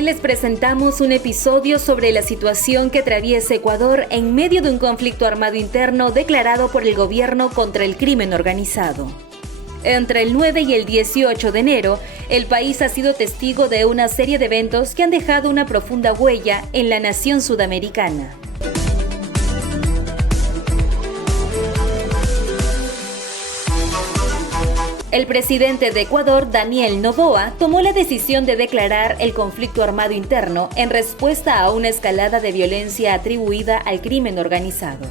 Hoy les presentamos un episodio sobre la situación que atraviesa Ecuador en medio de un conflicto armado interno declarado por el gobierno contra el crimen organizado. Entre el 9 y el 18 de enero, el país ha sido testigo de una serie de eventos que han dejado una profunda huella en la nación sudamericana. El presidente de Ecuador, Daniel Noboa, tomó la decisión de declarar el conflicto armado interno en respuesta a una escalada de violencia atribuida al crimen organizado.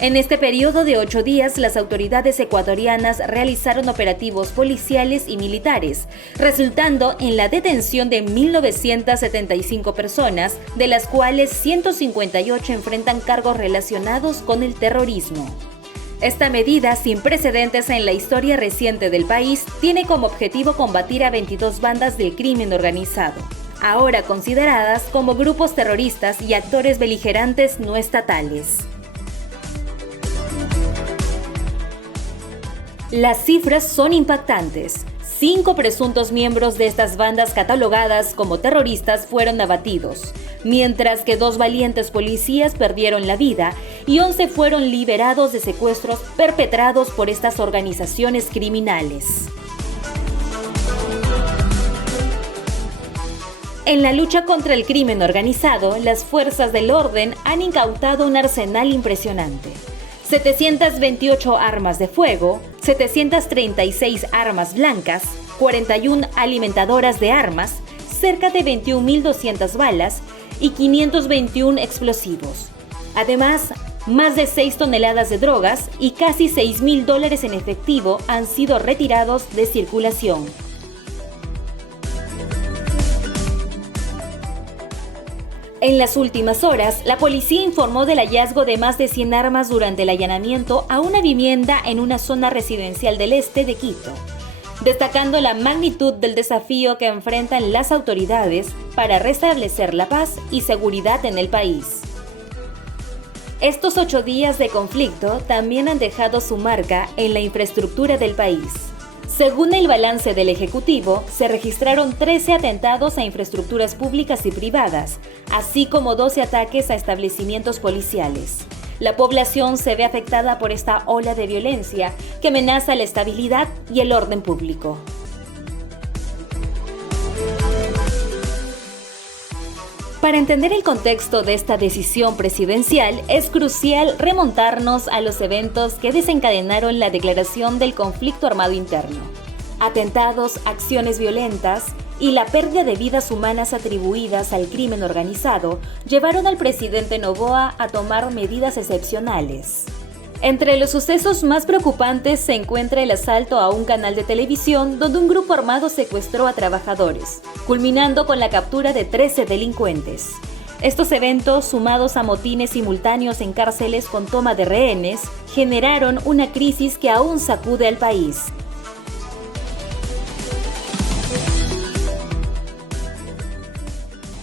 En este periodo de 8 días, las autoridades ecuatorianas realizaron operativos policiales y militares, resultando en la detención de 1.975 personas, de las cuales 158 enfrentan cargos relacionados con el terrorismo. Esta medida, sin precedentes en la historia reciente del país, tiene como objetivo combatir a 22 bandas del crimen organizado, ahora consideradas como grupos terroristas y actores beligerantes no estatales. Las cifras son impactantes. 5 presuntos miembros de estas bandas catalogadas como terroristas fueron abatidos, mientras que 2 valientes policías perdieron la vida y 11 fueron liberados de secuestros perpetrados por estas organizaciones criminales. En la lucha contra el crimen organizado, las fuerzas del orden han incautado un arsenal impresionante. 728 armas de fuego, 736 armas blancas, 41 alimentadoras de armas, cerca de 21.200 balas y 521 explosivos. Además, más de 6 toneladas de drogas y casi $6.000 en efectivo han sido retirados de circulación. En las últimas horas, la policía informó del hallazgo de más de 100 armas durante el allanamiento a una vivienda en una zona residencial del este de Quito, destacando la magnitud del desafío que enfrentan las autoridades para restablecer la paz y seguridad en el país. Estos 8 días de conflicto también han dejado su marca en la infraestructura del país. Según el balance del Ejecutivo, se registraron 13 atentados a infraestructuras públicas y privadas, así como 12 ataques a establecimientos policiales. La población se ve afectada por esta ola de violencia que amenaza la estabilidad y el orden público. Para entender el contexto de esta decisión presidencial, es crucial remontarnos a los eventos que desencadenaron la declaración del conflicto armado interno. Atentados, acciones violentas y la pérdida de vidas humanas atribuidas al crimen organizado llevaron al presidente Noboa a tomar medidas excepcionales. Entre los sucesos más preocupantes se encuentra el asalto a un canal de televisión donde un grupo armado secuestró a trabajadores, culminando con la captura de 13 delincuentes. Estos eventos, sumados a motines simultáneos en cárceles con toma de rehenes, generaron una crisis que aún sacude al país.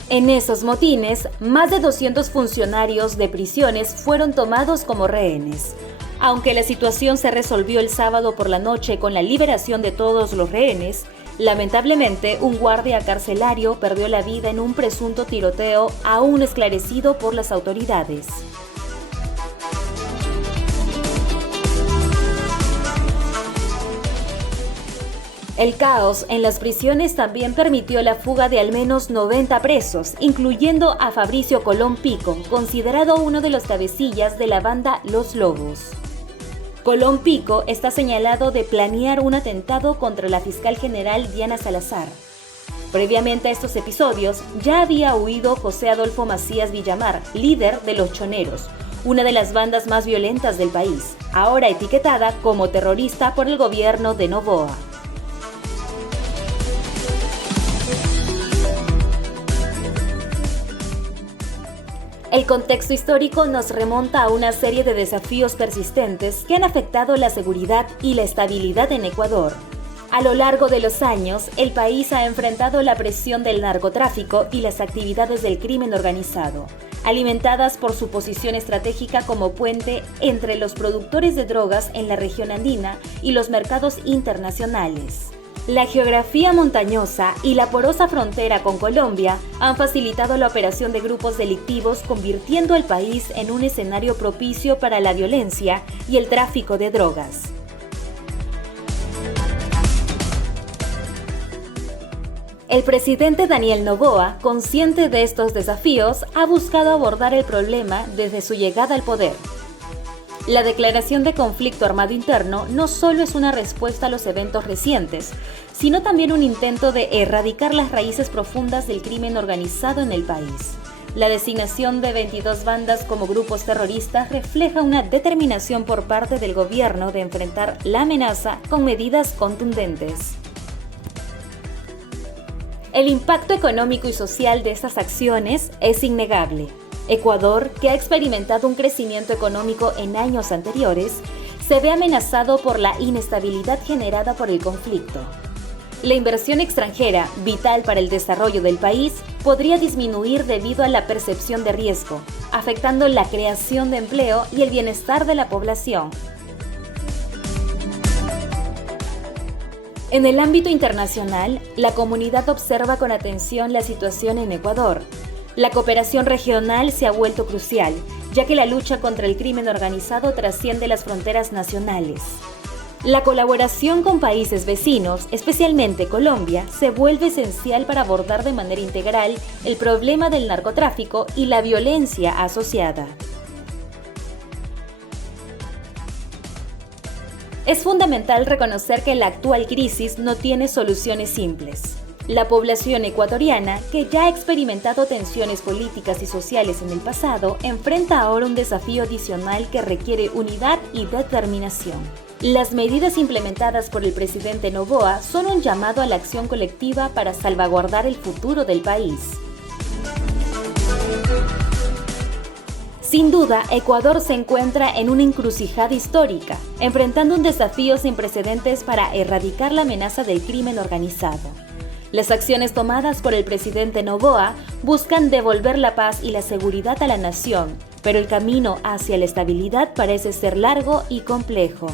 En esos motines, más de 200 funcionarios de prisiones fueron tomados como rehenes. Aunque la situación se resolvió el sábado por la noche con la liberación de todos los rehenes, lamentablemente un guardia carcelario perdió la vida en un presunto tiroteo aún esclarecido por las autoridades. El caos en las prisiones también permitió la fuga de al menos 90 presos, incluyendo a Fabricio Colón Pico, considerado uno de los cabecillas de la banda Los Lobos. Colón Pico está señalado de planear un atentado contra la fiscal general Diana Salazar. Previamente a estos episodios, ya había huido José Adolfo Macías Villamar, líder de Los Choneros, una de las bandas más violentas del país, ahora etiquetada como terrorista por el gobierno de Noboa. El contexto histórico nos remonta a una serie de desafíos persistentes que han afectado la seguridad y la estabilidad en Ecuador. A lo largo de los años, el país ha enfrentado la presión del narcotráfico y las actividades del crimen organizado, alimentadas por su posición estratégica como puente entre los productores de drogas en la región andina y los mercados internacionales. La geografía montañosa y la porosa frontera con Colombia han facilitado la operación de grupos delictivos, convirtiendo al país en un escenario propicio para la violencia y el tráfico de drogas. El presidente Daniel Noboa, consciente de estos desafíos, ha buscado abordar el problema desde su llegada al poder. La declaración de conflicto armado interno no solo es una respuesta a los eventos recientes, sino también un intento de erradicar las raíces profundas del crimen organizado en el país. La designación de 22 bandas como grupos terroristas refleja una determinación por parte del gobierno de enfrentar la amenaza con medidas contundentes. El impacto económico y social de estas acciones es innegable. Ecuador, que ha experimentado un crecimiento económico en años anteriores, se ve amenazado por la inestabilidad generada por el conflicto. La inversión extranjera, vital para el desarrollo del país, podría disminuir debido a la percepción de riesgo, afectando la creación de empleo y el bienestar de la población. En el ámbito internacional, la comunidad observa con atención la situación en Ecuador. La cooperación regional se ha vuelto crucial, ya que la lucha contra el crimen organizado trasciende las fronteras nacionales. La colaboración con países vecinos, especialmente Colombia, se vuelve esencial para abordar de manera integral el problema del narcotráfico y la violencia asociada. Es fundamental reconocer que la actual crisis no tiene soluciones simples. La población ecuatoriana, que ya ha experimentado tensiones políticas y sociales en el pasado, enfrenta ahora un desafío adicional que requiere unidad y determinación. Las medidas implementadas por el presidente Noboa son un llamado a la acción colectiva para salvaguardar el futuro del país. Sin duda, Ecuador se encuentra en una encrucijada histórica, enfrentando un desafío sin precedentes para erradicar la amenaza del crimen organizado. Las acciones tomadas por el presidente Noboa buscan devolver la paz y la seguridad a la nación, pero el camino hacia la estabilidad parece ser largo y complejo.